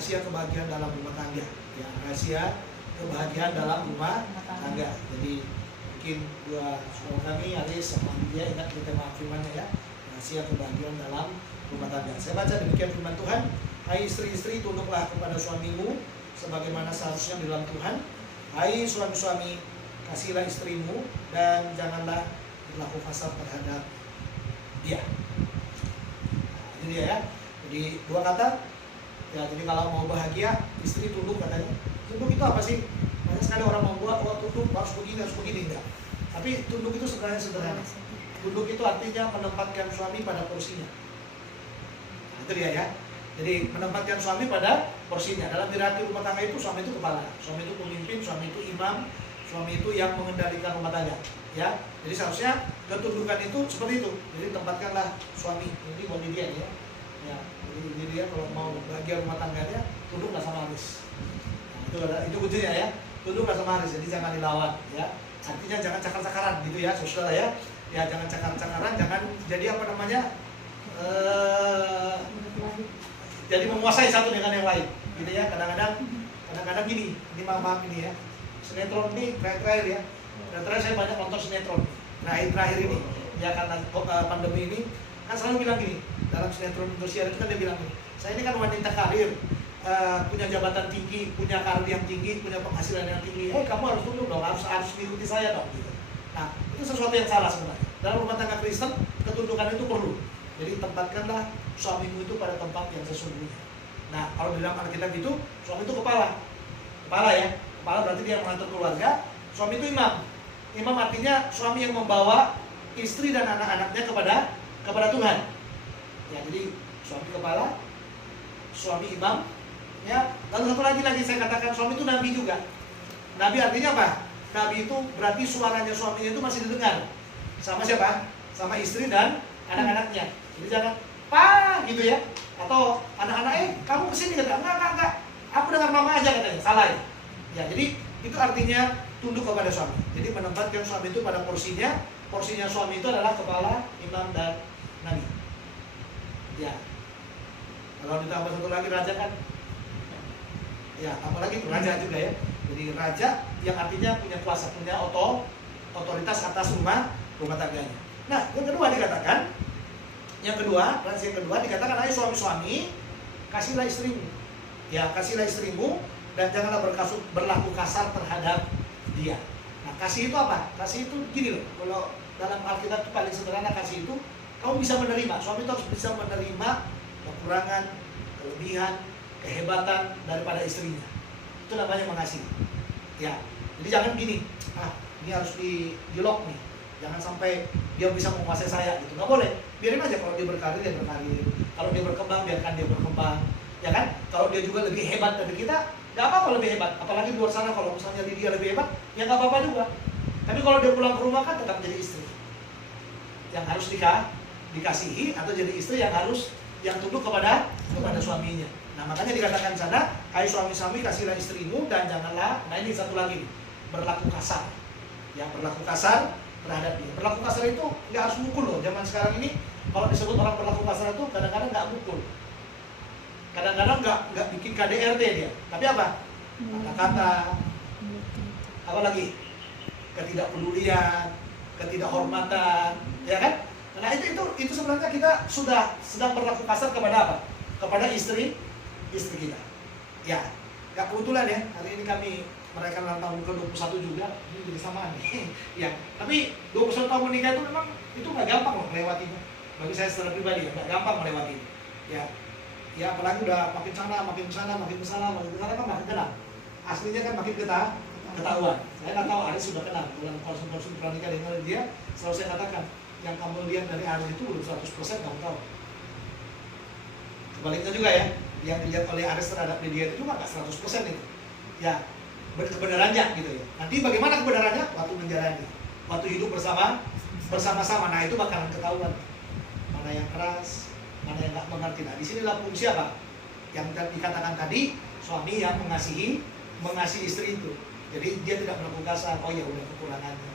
rahasia kebahagiaan dalam rumah tangga. Ya, rahasia kebahagiaan dalam rumah tangga. Jadi mungkin dua saudara kami, Aris sama dia, ingat kita tema firman-nya ya, rahasia kebahagiaan dalam rumah tangga. Saya baca demikian firman Tuhan. Hai istri-istri, tunduklah kepada suamimu sebagaimana seharusnya di dalam Tuhan. Hai suami-suami, kasihlah istrimu dan janganlah berlaku kasar terhadap dia. Nah, ini dia ya. Jadi dua kata. Ya, jadi kalau mau bahagia, istri tunduk katanya. Tunduk itu apa sih? Banyak sekali orang membuat, oh tunduk harus begini, enggak. Tapi tunduk itu sebenarnya sederhana. Tunduk itu artinya menempatkan suami pada porsinya. Nah, itu dia ya. Jadi menempatkan suami pada porsinya. Dalam hierarki rumah tangga itu suami itu kepala, suami itu pemimpin, suami itu imam, suami itu yang mengendalikan rumah tangga. Ya, jadi seharusnya ketundukan itu seperti itu. Jadi tempatkanlah suami. Ini buat dia ya. Ya, jadi dia kalau mau bahagia rumah tangganya, tunduklah sama Aris. Nah, itu kuncinya ya. Tunduklah sama Aris. Jadi jangan dilawan ya. Artinya jangan cakar-cakaran gitu ya, saudara ya. Ya jangan cakar-cakaran, jangan jadi apa namanya? Jadi menguasai satu dengan yang lain, gitu ya. Kadang-kadang gini, ini maaf ini ya. Sinetron ini terakhir ya. Terakhir saya banyak nonton sinetron. Terakhir ini, ya karena pandemi ini, kan selalu bilang gini. Dalam sinetron Indosiar itu kan dia bilang gini, saya ini kan wanita karir, punya jabatan tinggi, punya karir yang tinggi, punya penghasilan yang tinggi. Kamu harus tunduk dong, harus mengikuti saya dong. Gitu. Nah, itu sesuatu yang salah sebenarnya. Dalam rumah tangga Kristen, ketundukan itu perlu. Jadi tempatkanlah suamimu itu pada tempat yang sesungguhnya. Nah, kalau di dalam Alkitab itu, suami itu kepala. Kepala ya. Kepala berarti dia yang mengatur keluarga. Suami itu imam. Imam artinya suami yang membawa istri dan anak-anaknya kepada Tuhan. Ya, jadi suami kepala, suami imam. Ya, lalu satu lagi saya katakan suami itu nabi juga. Nabi artinya apa? Nabi itu berarti suaranya suaminya itu masih didengar. Sama siapa? Sama istri dan anak-anaknya. Jadi jangan Pak gitu ya, atau anak-anak kamu kesini kata enggak, aku dengar mama aja katanya, salah ya. Jadi itu artinya tunduk kepada suami. Jadi menempatkan suami itu pada porsinya. Porsinya suami itu adalah kepala, imam dan nabi. Ya. Kalau ditambah satu lagi raja kan, ya apalagi raja juga ya. Jadi raja yang artinya punya kuasa, punya otoritas atas rumah tangganya. Nah, yang kedua, rahasia kedua dikatakan, ayo suami-suami, kasihlah istrimu. Ya, kasihlah istrimu dan janganlah berlaku kasar terhadap dia. Nah, kasih itu apa? Kasih itu gini loh. Kalau dalam Alkitab itu paling sederhana kasih itu, kamu bisa menerima. Suami itu harus bisa menerima kekurangan, kelebihan, kehebatan daripada istrinya. Itu namanya mengasihi. Ya, jadi jangan gini. Ini harus di-lock nih. Jangan sampai dia bisa menguasai saya gitu. Nggak boleh. Biarin aja kalau dia berkarir, dia berkarir. Kalau dia berkembang, biarkan dia berkembang. Ya kan? Kalau dia juga lebih hebat dari kita, nggak apa-apa lebih hebat. Apalagi di luar sana kalau misalnya dia lebih hebat, ya nggak apa-apa juga. Tapi kalau dia pulang ke rumah kan tetap jadi istri. Yang harus dikasihi atau jadi istri yang tunduk kepada suaminya. Nah, makanya dikatakan di sana, hai suami-suami kasihlah istrimu dan janganlah, nah ini satu lagi, berlaku kasar. Yang berlaku kasar terhadap dia. Berlaku kasar itu nggak harus mukul loh. Zaman sekarang ini kalau disebut orang berlaku kasar itu kadang-kadang nggak mukul, kadang-kadang nggak bikin KDRT dia. Tapi apa? Kata-kata, apa lagi? Ketidakpedulian, ketidakhormatan, ya kan? Nah itu sebenarnya kita sedang berlaku kasar kepada apa? Kepada istri kita. Ya, nggak kebetulan ya. Hari ini kami merayakan ulang tahun ke-21 juga, ini jadi samaan nih. Ya, tapi 21 tahun menikah itu memang itu nggak gampang loh melewatinya. Bagi saya secara pribadi ya, nggak gampang melewatinya. Ya apalagi udah makin sana kan makin kenal. Aslinya kan makin ketahuan. Saya nggak tahu Aris sudah kenal. Dalam konsul pernikah dengan dia, selalu saya katakan, yang kamu lihat dari Aris itu belum 100% kamu tahu. Sebaliknya juga ya, yang dilihat oleh Aris terhadap dia itu juga nggak 100% itu. Ya, kebenarannya gitu ya. Nanti bagaimana kebenarannya? Waktu menjalani, waktu hidup bersama-sama. Nah itu bakalan ketahuan mana yang keras, mana yang nggak mengerti. Nah di sinilah fungsi apa? Yang dikatakan tadi, suami yang mengasihi istri itu. Jadi dia tidak berlaku kasar. Oh ya udah kekurangannya.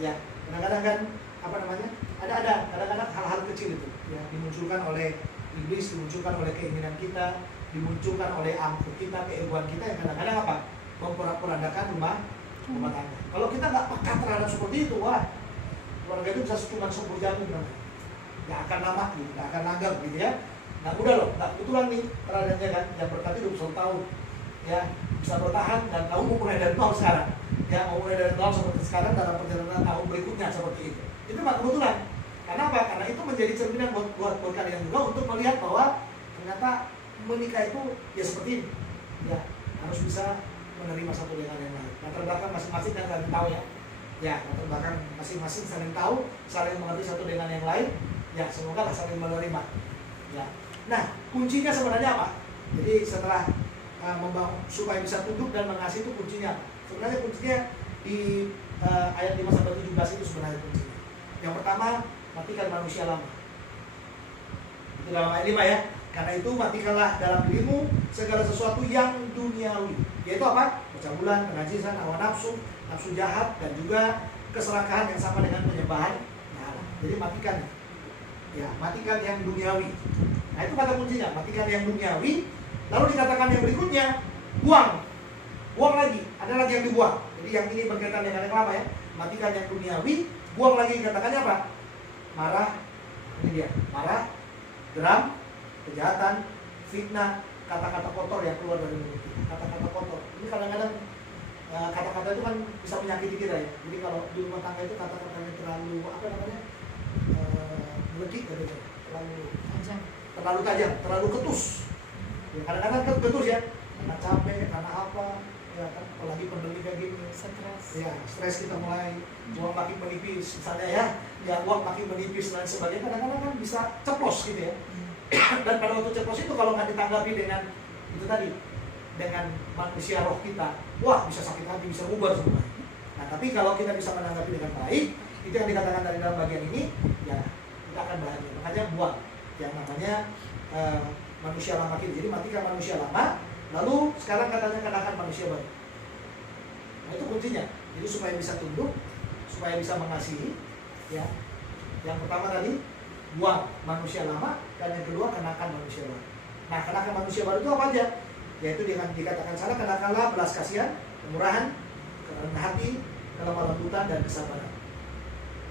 Ya kadang-kadang kan apa namanya? Ada kadang-kadang hal-hal kecil itu ya dimunculkan oleh iblis, dimunculkan oleh keinginan kita, dimunculkan oleh angkuh kita, keegoan kita yang kadang-kadang apa? Memporak-porandakan rumah tangga. Kalau kita nggak peka terhadap seperti itu, wah, keluarga itu bisa cuma subur jagung, nggak akan lama, gitu, nggak akan langgeng, gitu ya. Nah udah loh, nah kebetulan nih terhadapnya kan, yang berkati 21 tahun, ya bisa bertahan dan kamu mau mulai dari nol sekarang, ya mau mulai dari nol seperti sekarang dalam perjalanan tahun berikutnya seperti itu. Itu mah kebetulan. Karena apa? Karena itu menjadi cerminan buat kalian juga untuk melihat bahwa ternyata menikah itu ya seperti ini, ya harus bisa menerima satu dengan yang lain. Latar belakang masing-masing kan saling tahu ya. Ya, latar belakang masing-masing saling tahu, saling mengerti satu dengan yang lain. Ya, semoga lah saling menerima. Ya. Nah, kuncinya sebenarnya apa? Jadi setelah membangun supaya bisa tunduk dan mengasihi itu kuncinya. Sebenarnya kuncinya di ayat 5-17 itu sebenarnya kuncinya. Yang pertama, matikan manusia lama. Itu dalam ayat 5 ya. Karena itu matikanlah dalam dirimu segala sesuatu yang duniawi. Yaitu apa? Percabulan, kenajisan, hawa nafsu, nafsu jahat, dan juga keserakahan yang sama dengan penyembahan berhala. Jadi matikan. Ya, matikan yang duniawi. Nah itu kata kuncinya, matikan yang duniawi. Lalu dikatakan yang berikutnya, buang. Buang lagi, ada lagi yang dibuang. Jadi yang ini berkaitan dengan yang lama ya. Matikan yang duniawi, buang lagi, dikatakannya apa? Marah, ini dia, marah, geram, kejahatan, fitnah, kata-kata kotor yang keluar dari mulut kita. Kata-kata kotor. Ini kadang-kadang kata-kata itu kan bisa menyakiti kita ya. Jadi kalau di rumah tangga itu kata-katanya terlalu apa namanya? Melekit gitu. Terlalu tajam, terlalu ketus. Ya, kadang-kadang kan ketus ya. Karena capek, karena apa? Ya kan apalagi pandemi kayak gini, stres. Ya, stres kita mulai uang makin menipis misalnya ya. Ya uang makin menipis dan sebagainya. Kadang-kadang kan bisa ceplos gitu ya. Dan pada waktu ceplos itu kalau nggak ditanggapi dengan itu tadi, dengan manusia roh kita, wah bisa sakit hati, bisa bubar semua. Nah tapi kalau kita bisa menanggapi dengan baik, itu yang dikatakan dari dalam bagian ini, ya kita akan bahagia. Makanya buang yang namanya manusia lama kita. Jadi matikan manusia lama, lalu sekarang katanya kenakan manusia baru. Nah itu kuncinya. Jadi supaya bisa tunduk, supaya bisa mengasihi, ya. Yang pertama tadi buang manusia lama, dan yang kedua kenakan manusia baru. Nah kenakan manusia baru itu apa aja? Yaitu dengan dikatakan sana, kenakanlah belas kasihan, kemurahan, kerendahan hati, kelemah lembutan, dan kesabaran.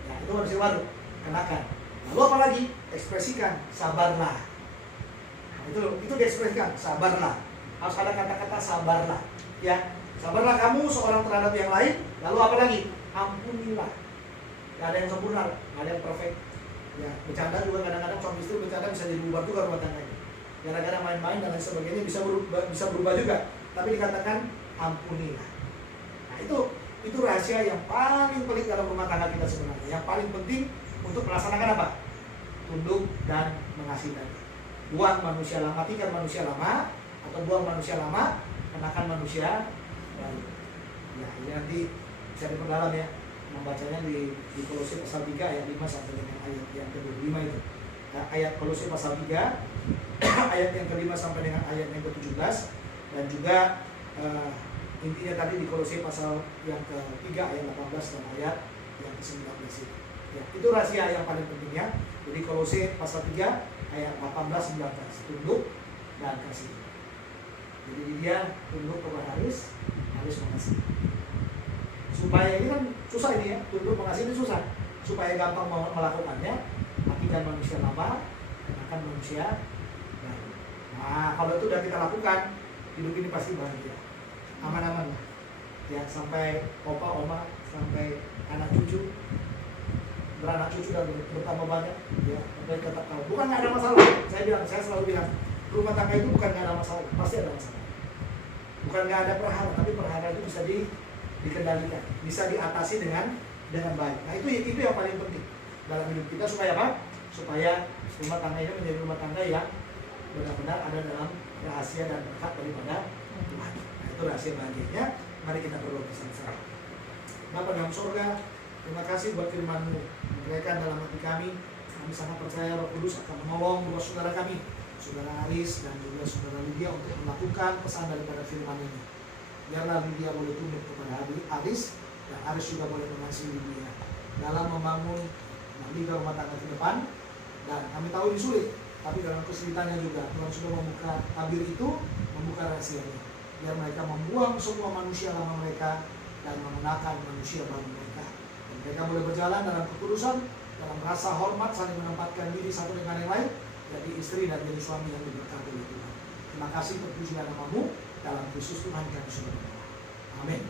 Nah itu manusia baru, kenakan. Lalu apa lagi? Ekspresikan, sabarlah. Nah, itu diekspresikan, sabarlah. Harus ada kata-kata sabarlah. Ya, sabarlah kamu seorang terhadap yang lain. Lalu apa lagi? Ampunilah. Gak ada yang sempurna, gak ada yang perfect. Ya, bercanda juga kadang-kadang suami istri bercanda bisa jadi bubar juga rumah tangganya. Gara-gara main-main dan lain sebagainya bisa berubah juga. Tapi dikatakan ampunilah. Nah itu rahasia yang paling pelik dalam rumah tangga kita sebenarnya. Yang paling penting untuk melaksanakan apa? Tunduk dan mengasihi tadi. Buang manusia lama, matikan manusia lama, atau buang manusia lama, kenakan manusia baru. Ya ini nanti bisa diperdalam ya. Membacanya di Kolose pasal 3 ayat 5 sampai dengan ayat yang ke-25 itu. Nah, ayat Kolose pasal 3 ayat yang ke-5 sampai dengan ayat yang ke-17, dan juga intinya tadi di Kolose pasal yang ke-3 ayat 18 dan ayat yang ke-19 itu. Ya, itu rahasia yang paling pentingnya. Jadi Kolose pasal 3 ayat 18-19, tunduk dan kasih. Jadi dia tunduk kepada Haris mengasihi. Supaya ini kan susah ini ya, tunduk mengasihi ini susah. Supaya gampang melakukannya, matikan manusia lama, kenakan manusia baru. Nah kalau itu sudah kita lakukan, hidup ini pasti bahagia, aman-aman lah. Ya sampai opa, oma, sampai anak cucu, beranak cucu dan bertambah banyak. Ya sampai tetap tahu. Bukan nggak ada masalah. Saya selalu bilang, rumah tangga itu bukan nggak ada masalah, pasti ada masalah. Bukan nggak ada perhara, tapi perhara itu bisa dikendalikan, bisa diatasi dengan baik. Nah itu yang paling penting dalam hidup kita, supaya apa? Supaya rumah tangga ini menjadi rumah tangga yang benar-benar ada dalam rahasia dan berkat daripada Tuhan. Nah itu rahasia bahagianya. Mari kita berdoa bersama-sama. Bapa dalam surga, terima kasih buat firman-Mu. Memberikan dalam hati kami sangat percaya Roh Kudus akan menolong dua saudara kami, saudara Aris dan juga saudara Lydia, untuk melakukan pesan daripada firman ini. Biarlah Lydia boleh tunduk kepada Aris, dan Aris juga boleh mengasihi Lydia dalam membangun liga rumah tangga ke depan. Dan kami tahu ini sulit, tapi dalam kesulitannya juga Tuhan sudah membuka tabir itu, membuka rahasianya, biar mereka membuang semua manusia lama mereka dan mengenakan manusia baru mereka. Dan mereka boleh berjalan dalam kekudusan, dalam rasa hormat, saling menempatkan diri satu dengan yang lain, jadi istri dan jadi suami yang diberkati oleh Tuhan. Terima kasih, terpujilah namamu, dalam Kristus Tuhan kami sudah berdoa. Amin.